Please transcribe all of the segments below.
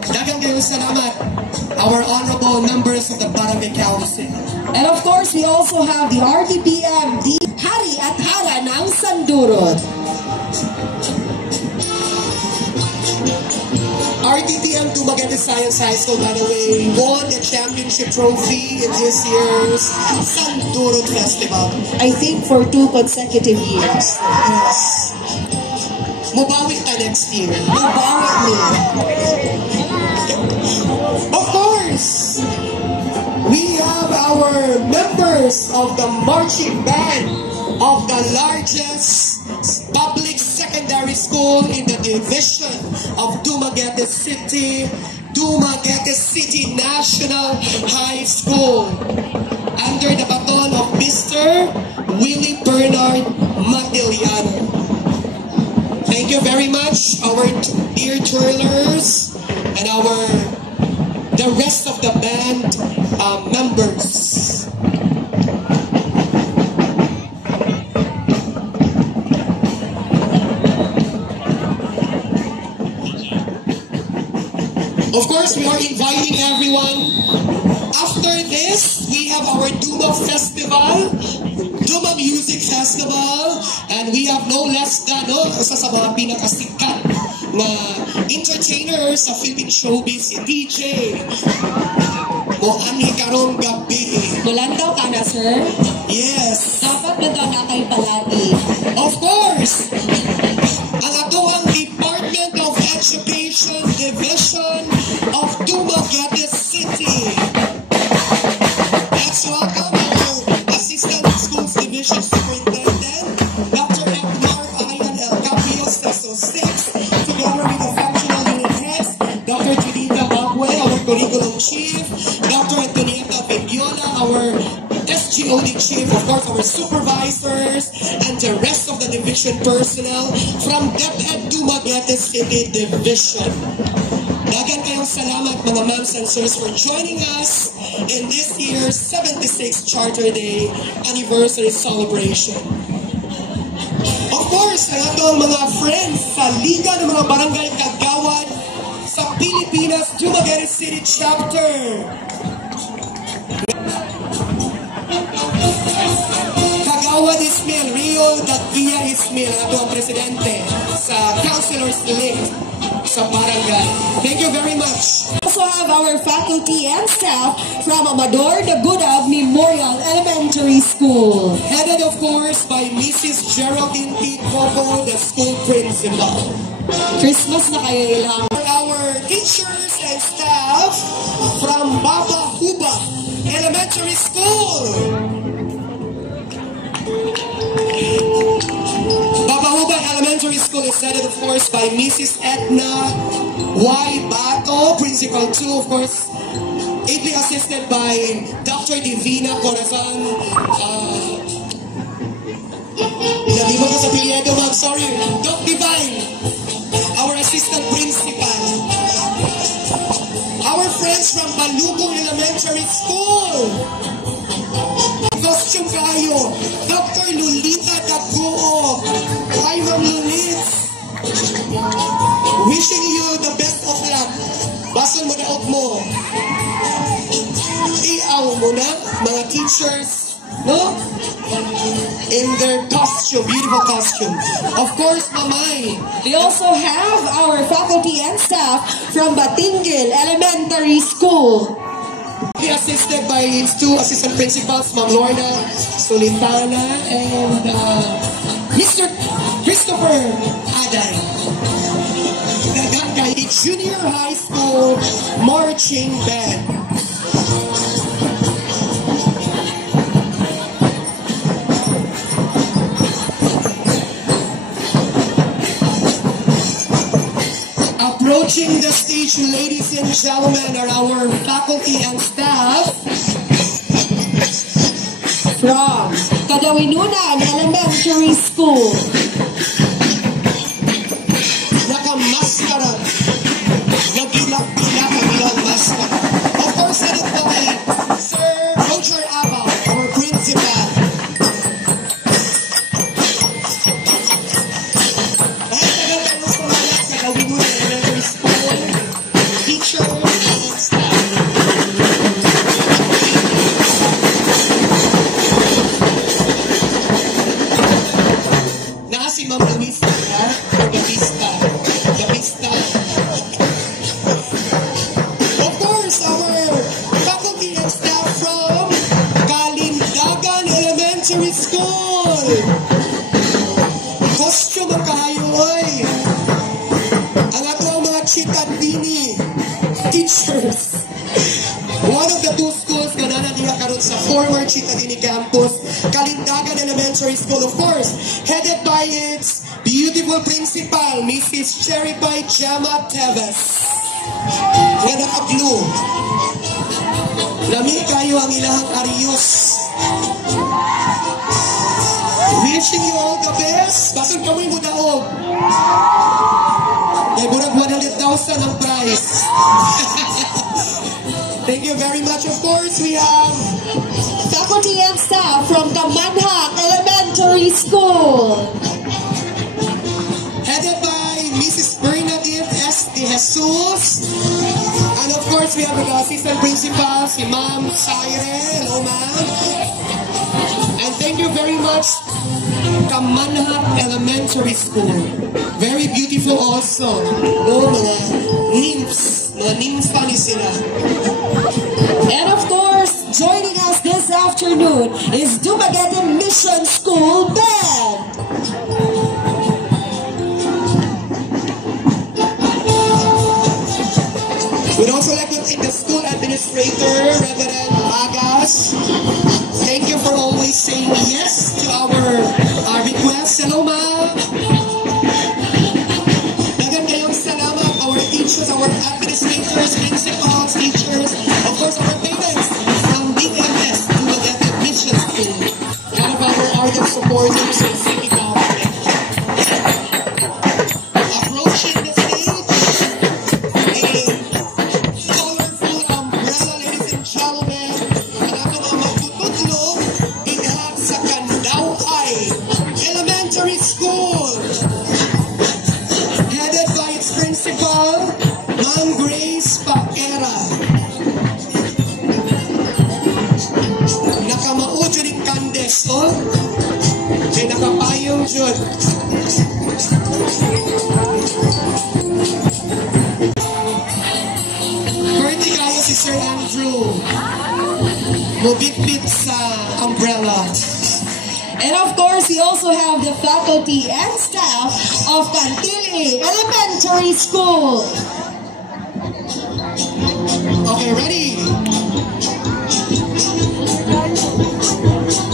Daghang kayong salamat, our honorable members of the Barangay Council. And of course, we also have the RTPM, the Hari at Hara ng Sandurot. RTPM Dumaguete Science High School, by the way, won the championship trophy in this year's Sandurot Festival. I think for 2 consecutive years. Yes. Mubawi ta next year. Mubawi me. Of course, we have our members of the marching band of the largest public secondary school in the division of Dumaguete City, Dumaguete City National High School, under the baton of Mr. Willie Bernard Matiliano. Thank you very much, our dear twirlers and the rest of the band members. Of course, we are inviting everyone. After this, we have our Duma Festival, Duma Music Festival, and we have no less than isa sa mga pinakasikat na entertainers sa Philippine showbiz, si DJ. Moani karong gabi. Mulantaw ka na, sir? Yes. Dapat na daw na kay palagi. Of course, ang atoang Department of Education Division of Dumaguete City. Let's welcome our Assistant Schools Division Superintendent, Dr. Edmar Ayan El Capios, Teso 6, together with the functional unit heads, Dr. Julita Bagwe, our Curriculum Chief, Dr. Antonieta Bendiola, our SGOD Chief, of course, our supervisors, and the rest of the division personnel from DepEd Dumaguete City Division. Dagan kayong salamat mga ma'ams and sirs for joining us in this year's 76th Charter Day Anniversary Celebration. Of course, ang atong mga friends sa Liga ng mga Barangay Kagawad sa Pilipinas Dumaguete City Chapter. Kagawad Ismail, Rio Datia Ismail, ang atong presidente sa Councilors Elect sa barangay. Thank you very much. We also have our faculty and staff from Amador de Gudav Memorial Elementary School. Headed, of course, by Mrs. Geraldine P. Coco, the school principal. Christmas na kayo ilang. Our teachers and staff from Baba Huba Elementary School. Babahuban Elementary School is headed, of course, by Mrs. Edna Y. Bato, Principal 2, of course, ably assisted by Dr. Divina Corazon. Hindi mo ka sa pilyedo, ma'am. Sorry. Doc Divine, our assistant principal. Our friends from Balugong Elementary School. Costume kayo, Dr. Lulita Daguo. Hi, Ma'am Lulitz. Wishing you the best of luck. Basol mo daot mo. Iaw mo na, mga teachers, no? In their costume, beautiful costume. Of course, Mamay. We also have our faculty and staff from Batingil Elementary School. Assisted by its two assistant principals, Ma'am Lorna Solitana and Mr. Christopher Aday. The Junior High School Marching Band. Approaching the stage, ladies and gentlemen, are our faculty and staff From Kadawinunan Elementary School. Nakamaskara. Nagilak-ilak ang ilang maskara. Of course, headed by Sir Roger Abao, our principal. teachers. One of the two schools nga nananiya karon sa former Chitadini campus, Kalindagan Elementary School, of course, headed by its beautiful principal, Mrs. Cheripay Gemma Teves. Nga naka-blue. Lami kayo ang ilahang arios. Wishing you all the best. Basod kami mo daog. May burag 100,000 ang prize. Thank you very much. Of course, we have Faculty and staff from the Manhac Elementary School. headed by Mrs. Bernadette S. De Jesus. And of course, we have the assistant principal, si Ma'am Saire. Hello, ma'am. And thank you very much, Kamanhac Elementary School. Very beautiful also. Oh, mga nymphs. Mga nympha ni sila. And of course, joining us this afternoon is Dumaguete Mission School Band. We'd also like to thank the school administrator, Reverend Agas. Thank you for always saying yes to our requests. Hello, ma'am. Dagan kayong salamat, our teachers, our administrators, principals, teachers, of course, our parents from DMS, Dumaguete Mission School. One of our ardent supporters in City Government. Approaching the stage, a colorful umbrella, ladies and gentlemen, and ako na magtutudlo, ikalap sa Kandaway Elementary School, headed by its principal, Ma'am Grace Paquera. Nakamao dyan yung kandes, oh? Kaya nakapayong dyan. Pwede kayo si Sir Andrew. Mubit-bit sa umbrella. And of course, we also have the faculty and staff of Cantili Elementary School. Okay, ready?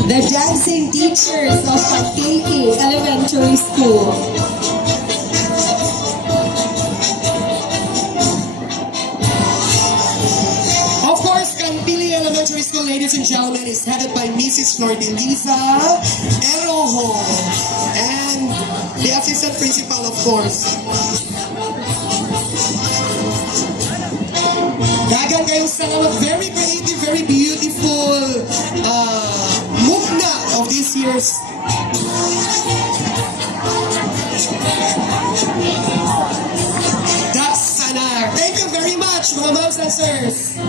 The dancing teachers of Cantili Elementary School. Of course, Campili Elementary School, ladies and gentlemen, is headed by Mrs. Flordelisa Eroho and the assistant principal, of course. Dagan kayong salamat. Very creative, very beautiful mukna of this year's Das Sanar. Thank you very much, mga moms and sirs.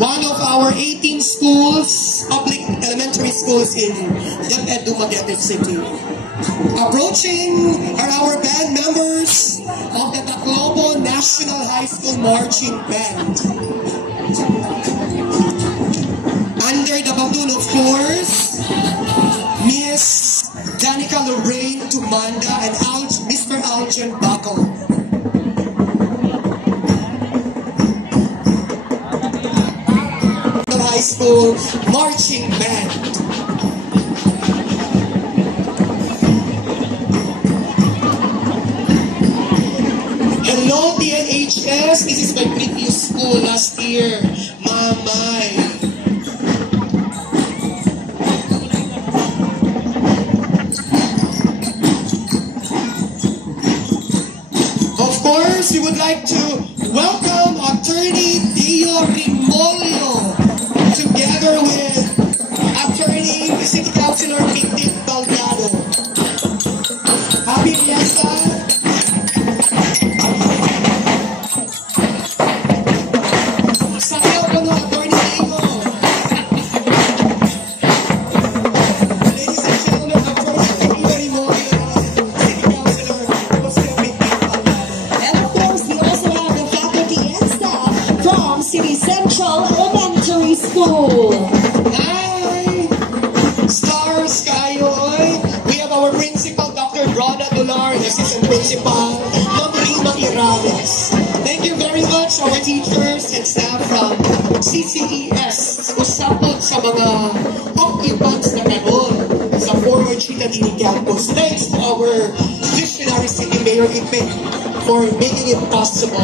One of our 18 schools, public elementary schools in DepEd Dumaguete City. Approaching are our band members of the Tacloban National High School Marching Band. Under the batoon, of course, Miss Danica Lorraine Tumanda and Mr. Algen Bacco. High School Marching Band. Hello, DNHS. This is my previous school last year. Mamay. Of course, we would like to welcome Attorney Dio Rimolio together with Attorney City Councilor Victor Balgado. Happy Fiesta! Sayaw ko no, Attorney Dio. Ladies and gentlemen, Attorney Dio Rimolio, City Councilor Victor Balgado. And of course, we also have the faculty and staff from City Central Elementary School. Hi! Stars kayo, oy! We have our principal, Dr. Rhoda Dolar, assistant principal, Ma'am Rima Irales. Thank you very much our teachers and staff from CCES. Usapot sa mga occupants na kanon sa former Chitadini campus. Thanks to our visionary city mayor Ipe for making it possible.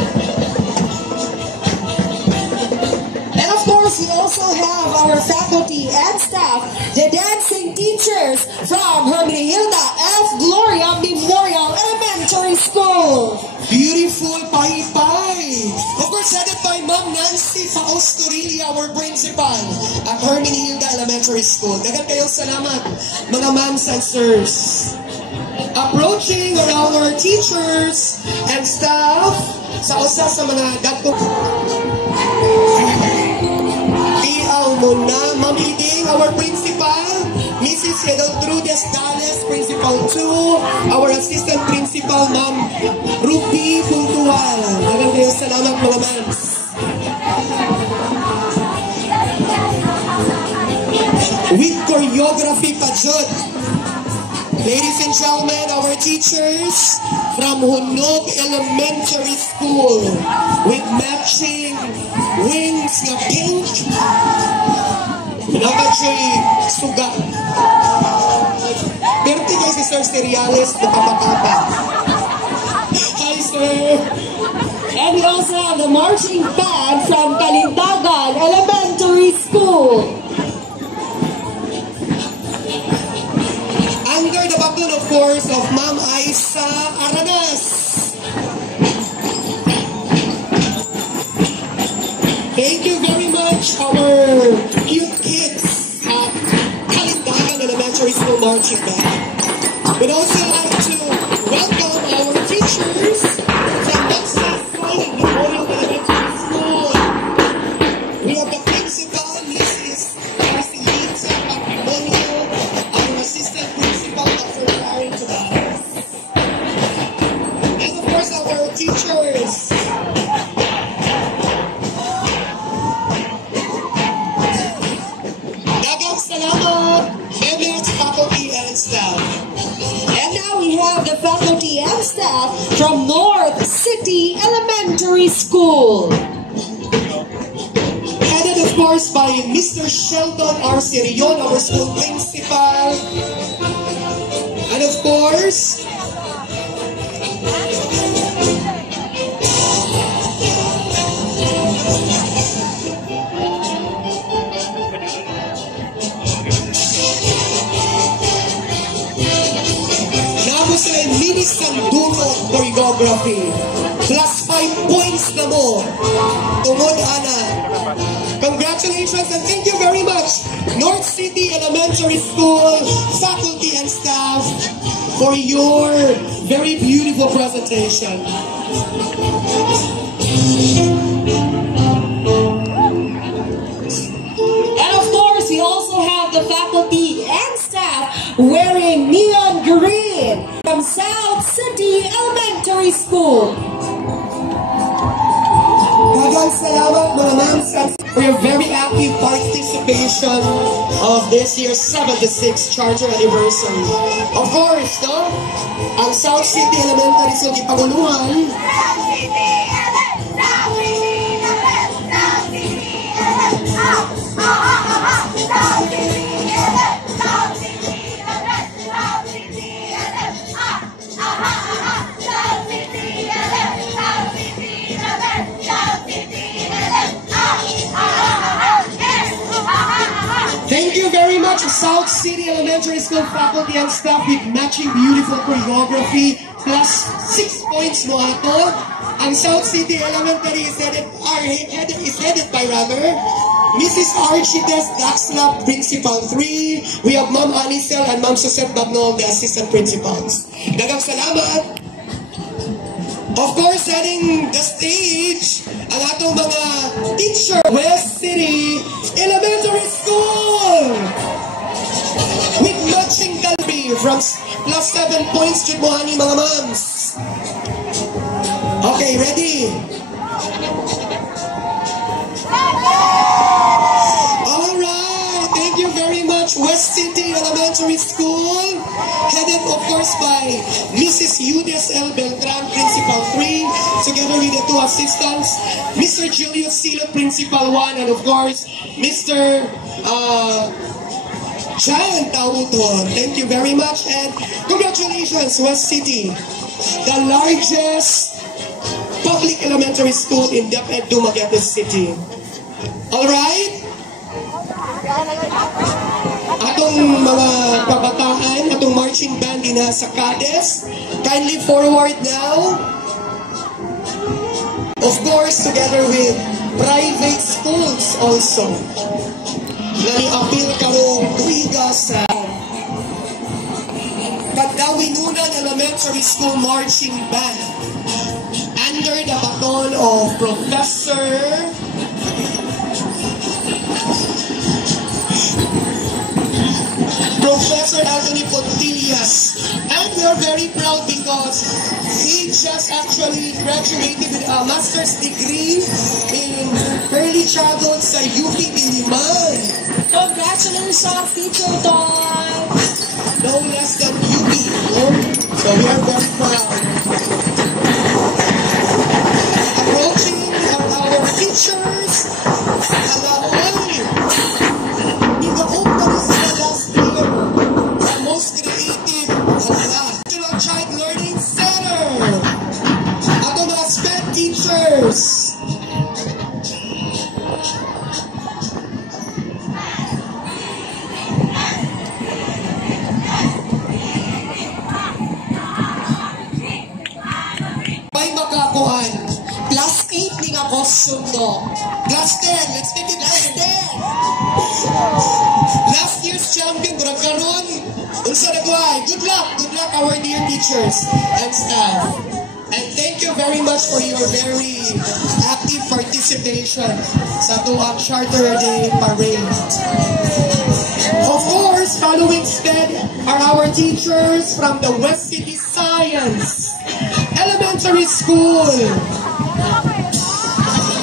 And of course, we also have our faculty and staff, the dancing teachers from Hermenegilda F. Gloria Memorial Elementary School. Beautiful Paypay! Of course, headed by Ma'am Nancy Faustorilla, our principal at Hermenegilda Elementary School. Dagan kayong salamat, mga ma'ams and sirs. Approaching are our teachers and staff sa usa sa mga dato. Piaw mo na, Ma'am Iding, our principal, Mrs. Edeltrudes Dales, Principal 2, our assistant principal, Ma'am Ruby Puntual. Dagan kayong salamat, mga ma'ams. With choreography pa jud. Ladies and gentlemen, our teachers from Hunog Elementary School with matching wings na pink. Pinapatsoy suga. Pero tigay si Sir Seriales na kapakapa. Hi, sir! And we also have the marching band from Kalindagan Elementary School. Under the baton, of course, of Ma'am Aisa Aranas. Thank you very much, our cute kids at Kalindagan Elementary School Marching Band. We'd also like to welcome our teachers from Maxwell Memorial Elementary School. We have the principal, Mrs. Marcelita Patrimonio, our assistant principal, Dr. Karen Tobias. And of course, our teachers. Dagang salamat, members, faculty, and staff. And now we have the faculty and staff from North City Elementary School. Headed, of course, by Mr. Sheldon R. Sirion, our school principal. And of course, namo sa mini Sanduro choreography. Plus 5 points na mo. Tungod, Ana. Congratulations and thank you very much, North City Elementary School, faculty and staff, for your very beautiful presentation. And of course, we also have the faculty and staff wearing neon green from South City Elementary School. Dagang salamat, mga ma'ams, for your very active participation of this year's 76th Charter Anniversary. Of course, no? Ang South City Elementary School ipanguluhan. Thank you very much, South City Elementary School faculty and staff with matching beautiful choreography. Plus 6 points mo ato. Ang South City Elementary is headed by Mrs. Archides Daxlap, Principal 3. We have Ma'am Anisel and Ma'am Suzette Bagnol, the assistant principals. Dagang salamat. Of course, setting the stage, ang atong mga teacher, West City Elementary School! With matching gallery from plus 7 points to Mohani, mga moms. Okay, ready? Alright, thank you very much, West City Elementary Elementary School, headed of course by Mrs. Eudes L. Beltran, Principal 3, together with the two assistants, Mr. Julius Silo, Principal 1, and of course, Mr. Giant Tauton. Thank you very much, and congratulations, West City, the largest public elementary school in DepEd Dumaguete City. Alright? Atong mga kabataan, atong marching band din sa Cades, kindly forward now. Of course, together with private schools also. Nani-apil karong tuiga sa Pagdawinunan Elementary School Marching Band under the baton of Professor Anthony Pontillas. And we are very proud because he just actually graduated with a master's degree in early childhood sa UP Diliman. Congratulations, Teacher Don! No less than UP. No? So we are very proud. Approaching our teachers. National Child Learning Center. Ato mga SPED teachers. May makakuan. Class 8 ni nga costume to. Class 10. Let's make it Class 10. Last year's champion, kurang karon. Unsa nagway. Good luck our dear teachers and staff. And thank you very much for your very active participation sa tuwang Charter Day Parade. Of course, following SPED are our teachers from the West City Science Elementary School.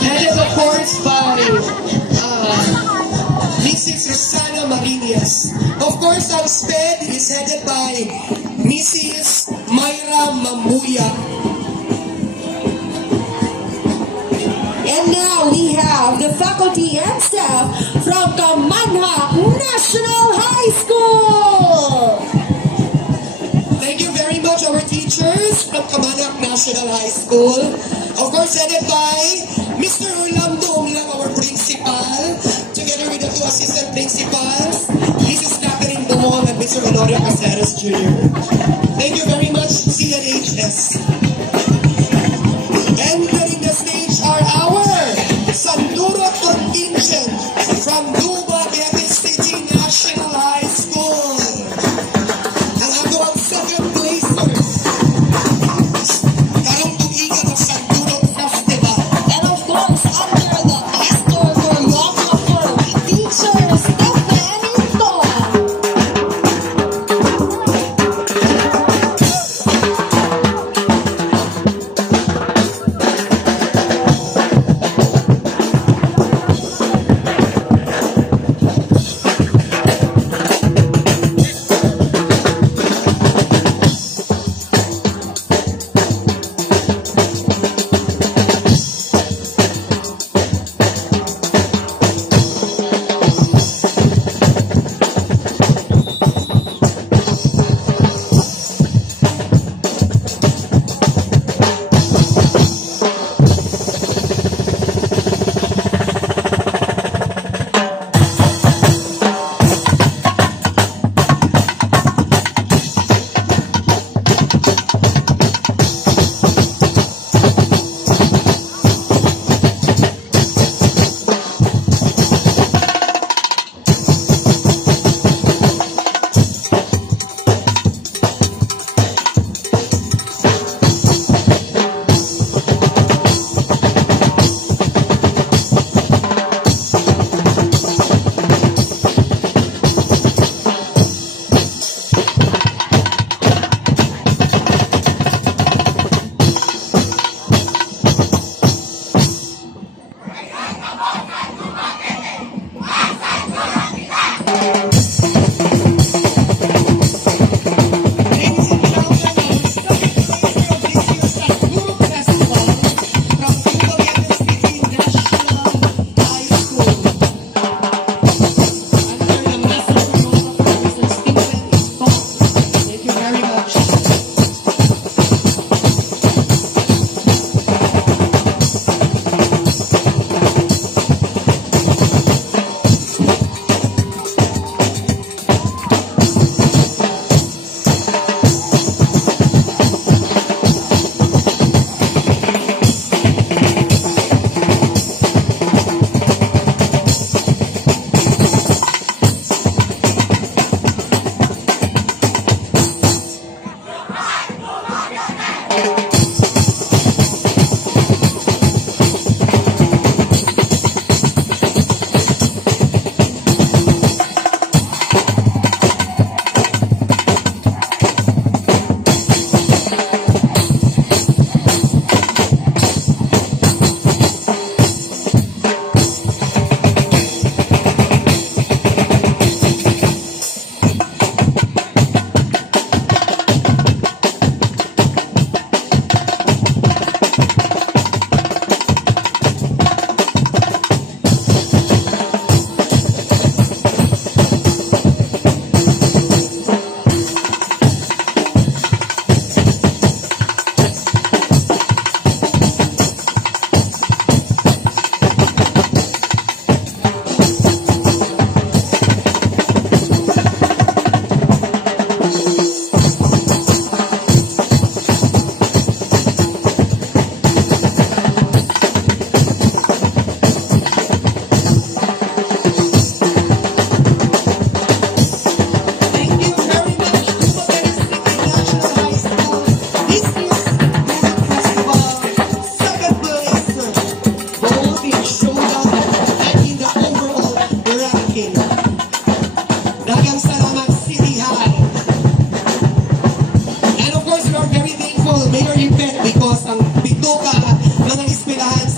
Headed of course by Mrs. Rosana Marinas. Of course, our SPED is headed by Mrs. Myra Mamuya. And now we have the faculty and staff from Kamanhak National High School. Thank you very much, our teachers from Kamanhak National High School. Of course, headed by Mr. Orlando Umlang, our principal, together with the two assistant principals, Mrs. Catherine Dumong and Mr. Honorio Caceres Jr. Thank you very much, CNHS. Entering the stage are our Sandurot contingent from Dumaguete City National High School. Ang ato ang second placers. Karong tuigan ng Sandurot Festival. And of course, under the Pastor Choreographer, Teacher Stephanie Ton.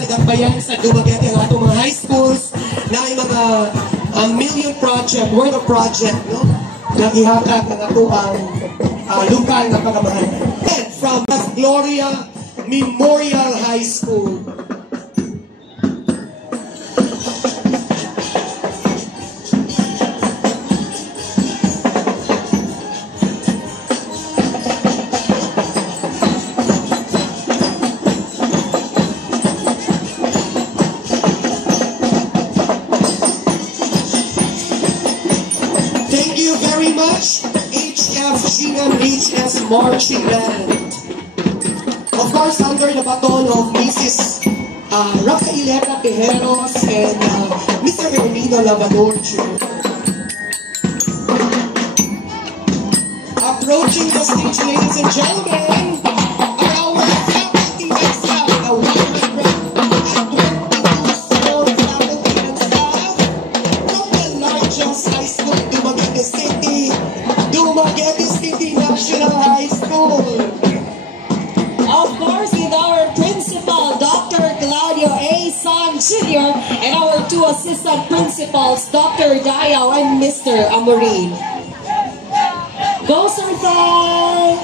sa Dakbayan, sa Dumaguete, ang atong mga high schools, na ay mga million project, world of project, no? Nagihakag ang ato ang lokal na pagamahan. From Gloria Memorial High School. Thank you very much, HFGMHS Marching Band. Of course, under the baton of Mrs. Rafaeleta Tejeros and Mr. Ermino Lavador Jr. Approaching the stage, ladies and gentlemen, are our faculty and staff, a wonderful faculty and staff from the largest high school in Dumaguete City National High School. Of course, with our principal, Dr. Claudio A. San Jr., and our two assistant principals, Dr. Dayaw and Mr. Amorin. Go, Sir Thai!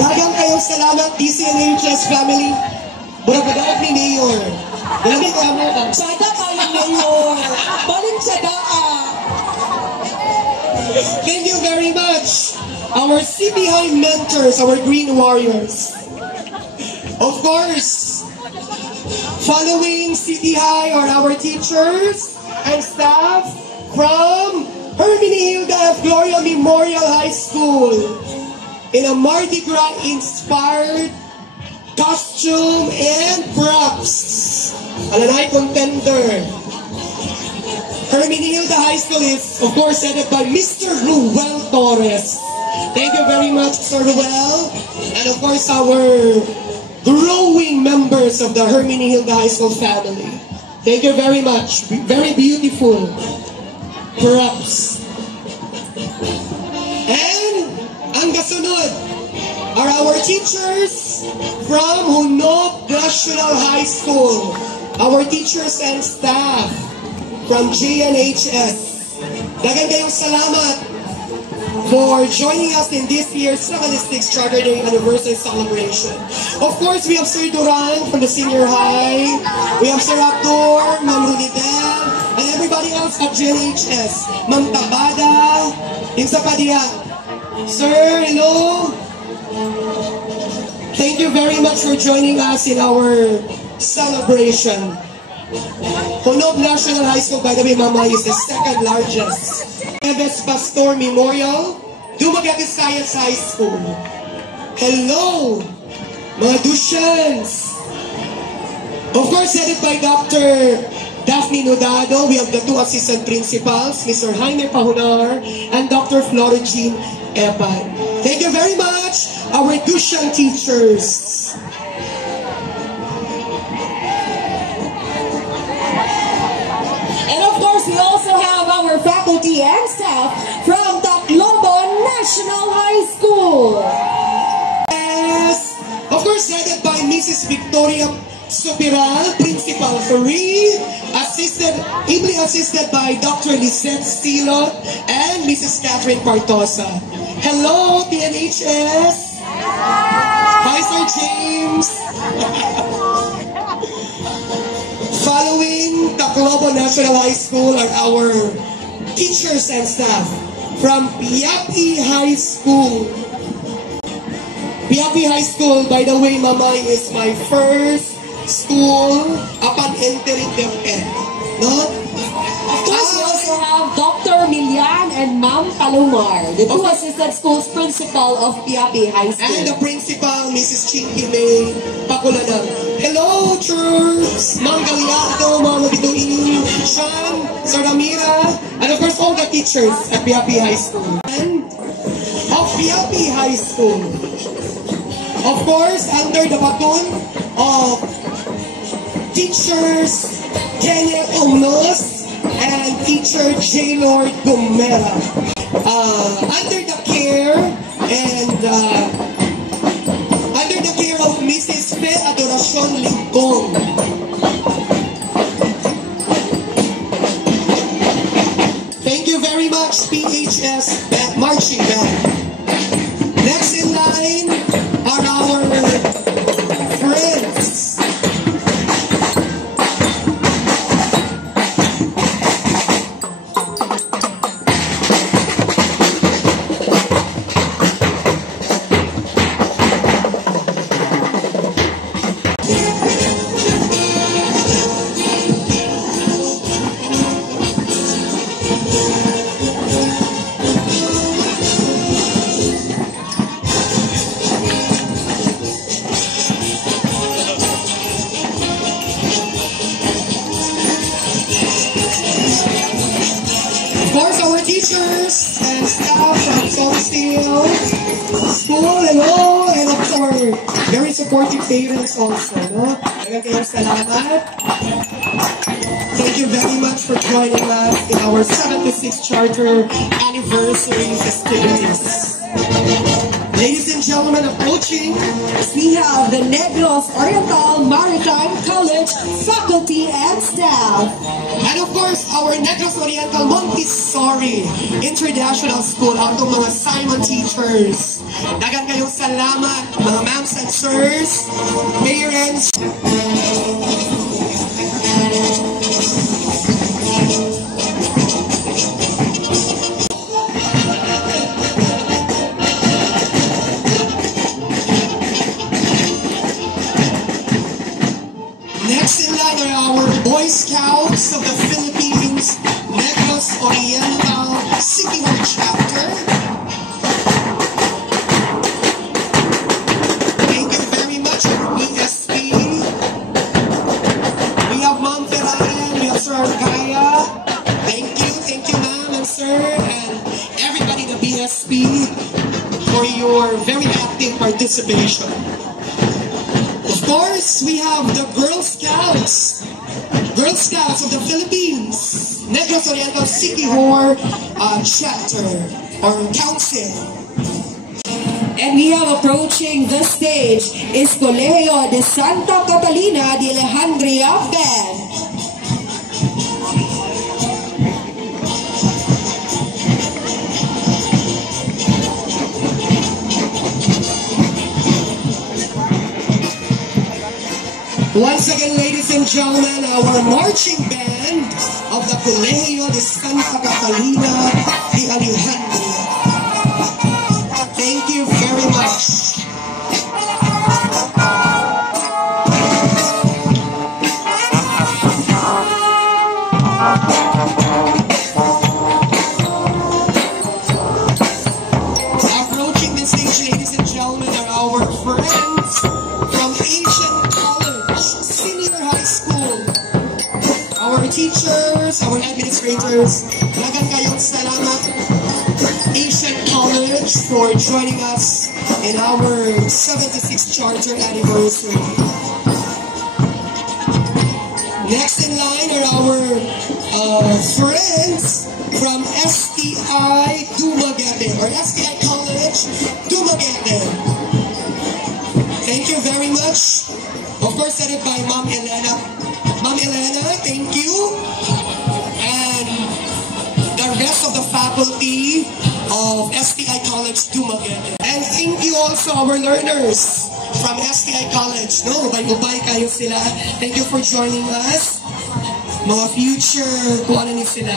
Dagang kayong salamat, DCNHS family. Burapadaot ni Mayor. Dalamig ka mo ka. Sada kayo, Mayor! Baling sada! Thank you very much. Our City High mentors, our Green Warriors. Of course, following City High are our teachers and staff from Hermenegilda F. Gloria Memorial High School in a Mardi Gras inspired costume and props. Alanay contender. Hermenegilda High School is, of course, headed by Mr. Ruel Torres. Thank you very much, Sir Ruel. And of course, our growing members of the Hermenegilda High School family. Thank you very much. Very beautiful props. And ang kasunod are our teachers from Hunop National High School. Our teachers and staff from JNHS. Dagan kayong salamat for joining us in this year's 76th Charter Day Anniversary Celebration. Of course, we have Sir Duran from the Senior High. We have Sir Abdur, Ma'am Runidel, and everybody else at JNHS. Ma'am Tabada, yung sa Padiya. Sir, hello. Thank you very much for joining us in our celebration. Hunop National High School, by the way, Mama, is the second largest. Eves Pastor Memorial, Dumaguete Science High School. Hello, mga Dushans. Of course, headed by Dr. Daphne Nodado. We have the two assistant principals, Mr. Jaime Pahunar and Dr. Florigine Epan. Thank you very much, our Dushan teachers. We also have our faculty and staff from Tacloban National High School. Yes, of course, headed by Mrs. Victoria Sopiral, Principal 3, ably assisted by Dr. Lisette Stilot and Mrs. Catherine Partosa. Hello, TNHS. Hi, Sir James. Following Tacloban National High School are our teachers and staff from Piapi High School. Piapi High School, by the way, Mama, is my first school upon entering DepEd. No? Of course, we also have Dr. Milian and Ma'am Palomar, the two assistant schools principal of Piapi High School. And the principal, Mrs. Chinky May Pakulanang. Hello, Church! Ma'am Galiato, Ma'am Bituin, Sean, Sir Ramira, and of course all the teachers at Piapi High School. And of Piapi High School. Of course, under the baton of teachers Kenya Omnos and teacher J. Lord Gomera. Under the care of Mrs. Phil Poblasyon Lingkong. Thank you very much, PHS Marching Band. Next in line are our friends. Of course, our teachers and staff from Solsteel School, hello, and of course, very supportive parents also, no? Daghang kayong salamat. Thank you very much for joining us in our 76th Charter Anniversary festivities. Ladies and gentlemen, approaching, We have the Negros Oriental Maritime College faculty and staff. and of course, our Negros Oriental Montessori International School, ang itong mga Simon teachers. Dagan kayong salamat, mga ma'ams and sirs, parents. Next in line are our Boy Scouts of the Philippines, Negros Oriental Siquijor Chapter. Thank you very much, BSP. We have Ma'am Ferran, we have Sir Argaya. Thank you ma'am and sir, and everybody in the BSP for your very active participation. Of course, we have the Girl Scouts of the Philippines, Negros Oriental Siquijor Chapter or Council. And we have approaching the stage is Colegio de Santa Catalina de Alejandria Band. Once again, ladies and gentlemen, our marching band of the Colegio de Santa Catalina de Alejandria. Thank you very much. Approaching the stage, ladies and gentlemen, are our friends from Asian College Senior High School. Our teachers, our administrators, daghang kayong salamat, Asian College, for joining us in our 76th Charter Anniversary. Next in line are our friends from STI Dumaguete, or STI College Dumaguete. Thank you very much. Of course, headed by Ma'am Elena. Ma'am Elena, thank you. And the rest of the faculty of STI College Dumaguete. And thank you also our learners from STI College. No, ubay-ubay kayo sila. Thank you for joining us. Mga future, kung ano ni sila.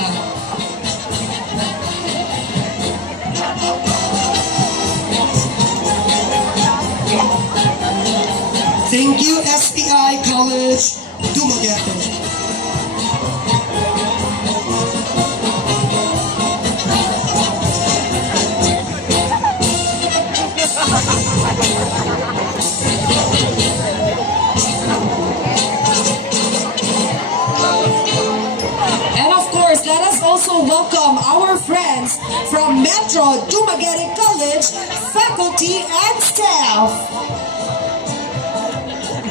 Thank you, STI College Dumaguete. And of course, let us also welcome our friends from Metro Dumaguete College faculty and staff.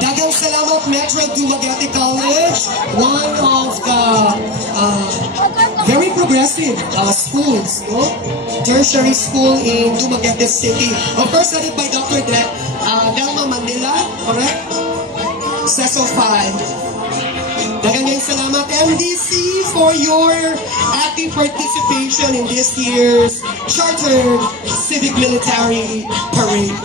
Daghang salamat, Metro Dumaguete College, one of the very progressive schools, no? Tertiary school in Dumaguete City. Of course, headed by Dr. Delma Manila, correct? Seso 5. Daghang salamat MDC for your active participation in this year's Chartered Civic Military Parade.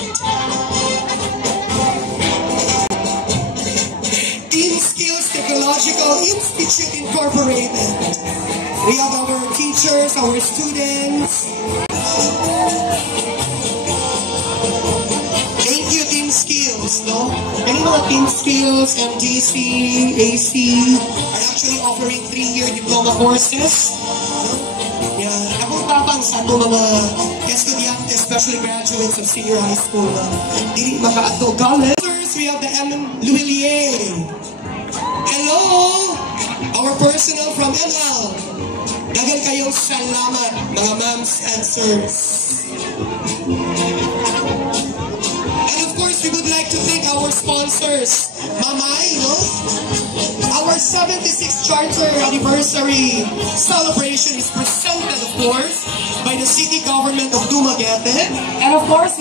Team Skills Technological Institute Incorporated. We have our teachers, our students. Thank you, Team Skills, no? Many mga Team Skills, MGC, AC, are actually offering 3-year diploma courses. No? Yeah, akong tapang sa itong mga estudyante, especially graduates of senior high school, dili makaato college. First, we have the M. Luillier. Hello, our personnel from ML. Dagan kayong salamat, mga ma'ams and sirs. And of course, we would like to thank our sponsors, Mamay, no? Our 76th Charter Anniversary celebration is presented, of course, by the City Government of Dumaguete. And of course,